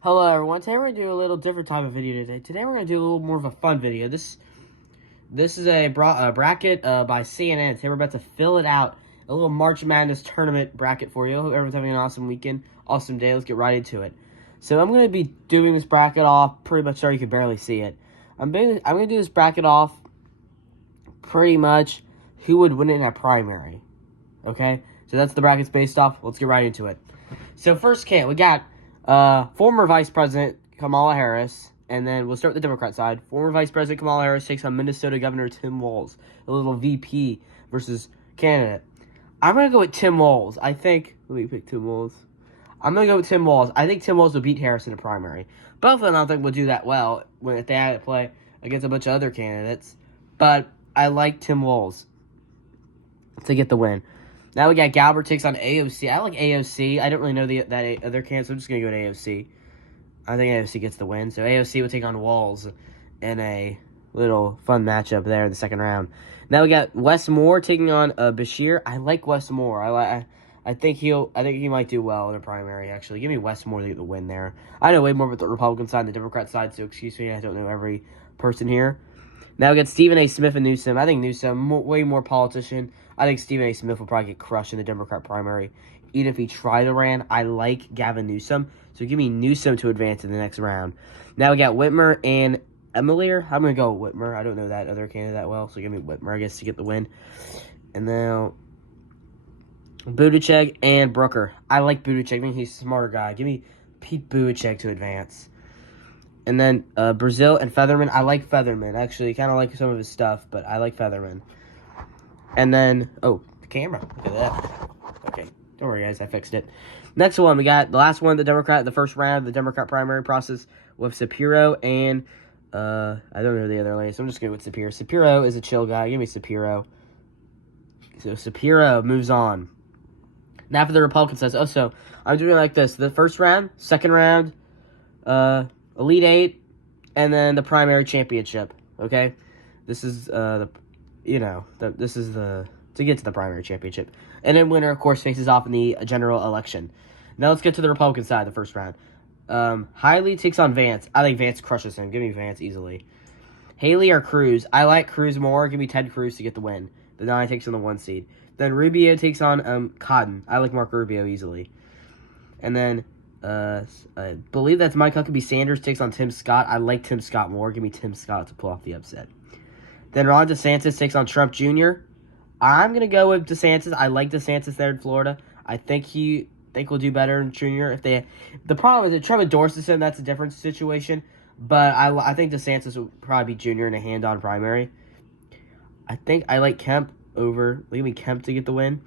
Hello everyone, today we're going to do a little different type of video today. Today we're going to do a little more of a fun video. This is a bracket by CNN. Today we're about to fill it out. A little March Madness tournament bracket for you. I hope everyone's having an awesome weekend, awesome day. Let's get right into it. So I'm going to be doing this bracket off, pretty much sorry you can barely see it. I'm going to do this bracket off pretty much who would win it in a primary. Okay? So that's the brackets based off. Let's get right into it. So first we got former Vice President Kamala Harris, and then we'll start with the Democrat side. Former Vice President Kamala Harris takes on Minnesota Governor Tim Walz, a little VP versus candidate. I'm going to go with Tim Walz. Let me pick Tim Walz. I'm going to go with Tim Walz. I think Tim Walz will beat Harris in a primary. Both of them I don't think will do that well if they had to play against a bunch of other candidates. But I like Tim Walz to get the win. Now we got Galbert takes on AOC. I like AOC. I don't really know that other candidate, so I'm just going to go with AOC. I think AOC gets the win. So AOC will take on Walz in a little fun matchup there in the second round. Now we got Wes Moore taking on Bashir. I like Wes Moore. I think he might do well in the primary, actually. Give me Wes Moore to get the win there. I know way more about the Republican side and the Democrat side, so excuse me, I don't know every person here. Now we got Stephen A. Smith and Newsom. I think Newsom, way more politician. I think Stephen A. Smith will probably get crushed in the Democrat primary. Even if he tried to run, I like Gavin Newsom. So give me Newsom to advance in the next round. Now we got Whitmer and Emilier. I'm going to go with Whitmer. I don't know that other candidate that well, so give me Whitmer, I guess, to get the win. And now Buttigieg and Brooker. I like Buttigieg. I think he's a smarter guy. Give me Pete Buttigieg to advance. And then Brazil and Featherman. I like Featherman. Actually, kind of like some of his stuff, but I like Featherman. And then, the camera. Look at that. Okay, don't worry, guys. I fixed it. Next one, we got the last one, the first round of the Democrat primary process with Shapiro and, I don't know the other lady, so I'm just going to go with Shapiro. Shapiro is a chill guy. Give me Shapiro. So Shapiro moves on. Now for the Republican side. So I'm doing like this. The first round, second round, Elite Eight, and then the primary championship. Okay, this is to get to the primary championship, and then winner of course faces off in the general election. Now let's get to the Republican side. The first round, Haley takes on Vance. I think Vance crushes him. Give me Vance easily. Haley or Cruz. I like Cruz more. Give me Ted Cruz to get the win. The 9 takes on the 1 seed. Then Rubio takes on Cotton. I like Mark Rubio easily. And then I believe that's Mike Huckabee Sanders takes on Tim Scott. I like Tim Scott more. Give me Tim Scott to pull off the upset. Then Ron DeSantis takes on Trump Jr. I'm going to go with DeSantis. I like DeSantis there in Florida. I think will do better in Jr. The problem is if Trump endorses him, that's a different situation. But I think DeSantis will probably be Jr. in a hand-on primary. I think I like Kemp over. Give me Kemp to get the win.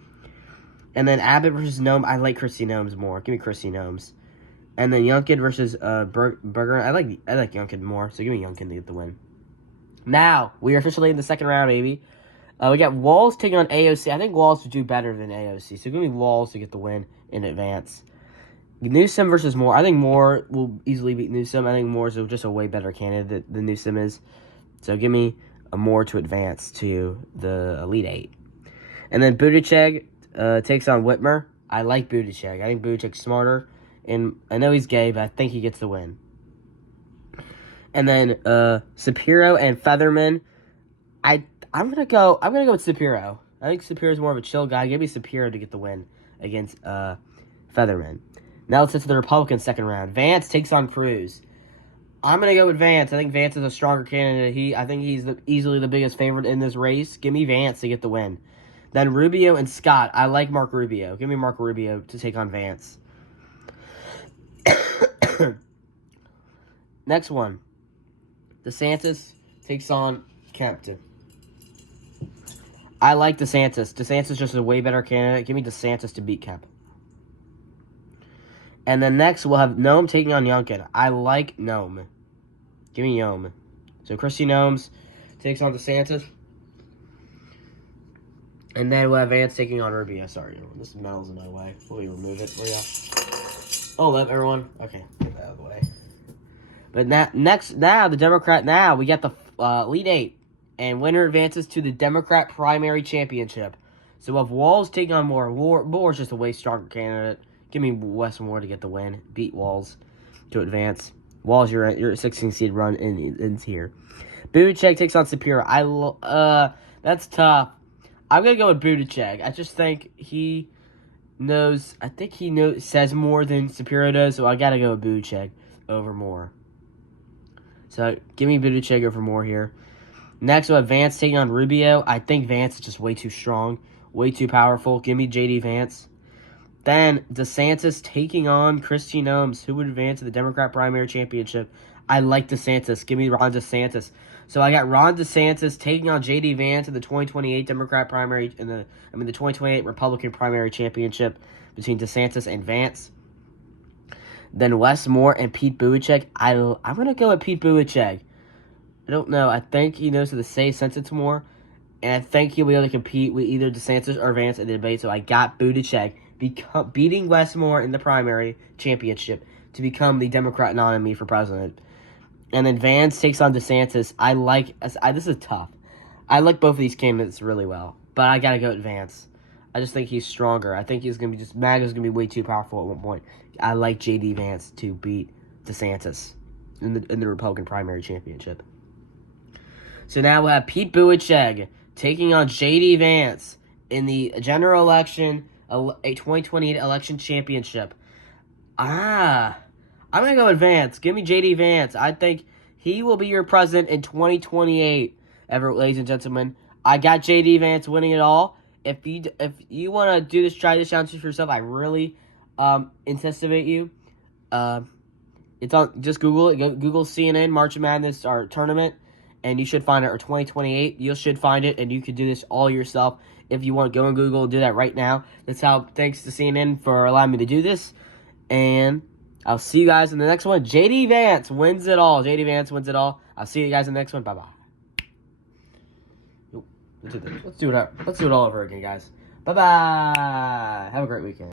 And then Abbott versus Noem. I like Kristi Noem's more. Give me Kristi Noem's. And then Youngkin versus Berger. I like Youngkin more, so give me Youngkin to get the win. Now, we are officially in the second round, baby. We got Walz taking on AOC. I think Walz would do better than AOC, so give me Walz to get the win in advance. Newsom versus Moore. I think Moore will easily beat Newsom. I think Moore is just a way better candidate than Newsom is. So give me a Moore to advance to the Elite Eight. And then Buttigieg takes on Whitmer. I like Buttigieg. I think Buttigieg's smarter. And I know he's gay, but I think he gets the win. And then Shapiro and Featherman. I'm gonna go with Shapiro. I think Shapiro's more of a chill guy. Give me Shapiro to get the win against Featherman. Now let's get to the Republican second round. Vance takes on Cruz. I'm gonna go with Vance. I think Vance is a stronger candidate. I think he's easily the biggest favorite in this race. Give me Vance to get the win. Then Rubio and Scott. I like Mark Rubio. Give me Mark Rubio to take on Vance. Next one. DeSantis takes on Kempton. I like DeSantis. DeSantis is just a way better candidate. Give me DeSantis to beat Kemp. And then next we'll have Noem taking on Youngkin. I like Noem. Give me Noem. So Kristi Noem takes on DeSantis. And then we'll have Vance taking on Rubio. Sorry, this metal's in my way. Let me remove it for you. Oh, love everyone. Okay, get that out of the way. But now the Democrat. Now we got the Elite Eight, and winner advances to the Democrat primary championship. So we'll have Walz taking on Moore. Moore's just a way stronger candidate. Give me Wes Moore to get the win. Beat Walz. to advance. Walls, your 16 seed run ends here. Buttigieg takes on Sapiro. That's tough. I'm gonna go with Buttigieg. I just think he knows. I think he says more than Sapiro does, so I gotta go with Buttigieg over Moore. So give me Buttigieg over Moore here. Next, we have Vance taking on Rubio. I think Vance is just way too strong, way too powerful. Give me JD Vance. Then DeSantis taking on Kristi Noem, who would advance to the Democrat primary championship. I like DeSantis. Give me Ron DeSantis. So I got Ron DeSantis taking on JD Vance in the 2028 Democrat primary, the 2028 Republican primary championship between DeSantis and Vance. Then Wes Moore and Pete Buttigieg. I'm gonna go with Pete Buttigieg. I don't know. I think he knows how to say sentence more, and I think he'll be able to compete with either DeSantis or Vance in the debate. So I got Buttigieg beating Wes Moore in the primary championship to become the Democrat nominee for president. And then Vance takes on DeSantis. This is tough. I like both of these candidates really well, but I gotta go with Vance. I just think he's stronger. I think he's gonna be MAGA's gonna be way too powerful at one point. I like JD Vance to beat DeSantis in the Republican primary championship. So now we'll have Pete Buttigieg taking on JD Vance in the general election, a 2028 election championship. I'm going to go with Vance. Give me JD Vance. I think he will be your president in 2028, ladies and gentlemen. I got JD Vance winning it all. If you want to try this challenge for yourself, I really anticipate you. It's on. Just Google it. Google CNN March Madness or tournament, and you should find it. Or 2028, you should find it, and you can do this all yourself. If you want, go on Google and do that right now. That's how. Thanks to CNN for allowing me to do this, and I'll see you guys in the next one. JD Vance wins it all. JD Vance wins it all. I'll see you guys in the next one. Bye bye. Let's do it all over again, guys. Bye bye. Have a great weekend.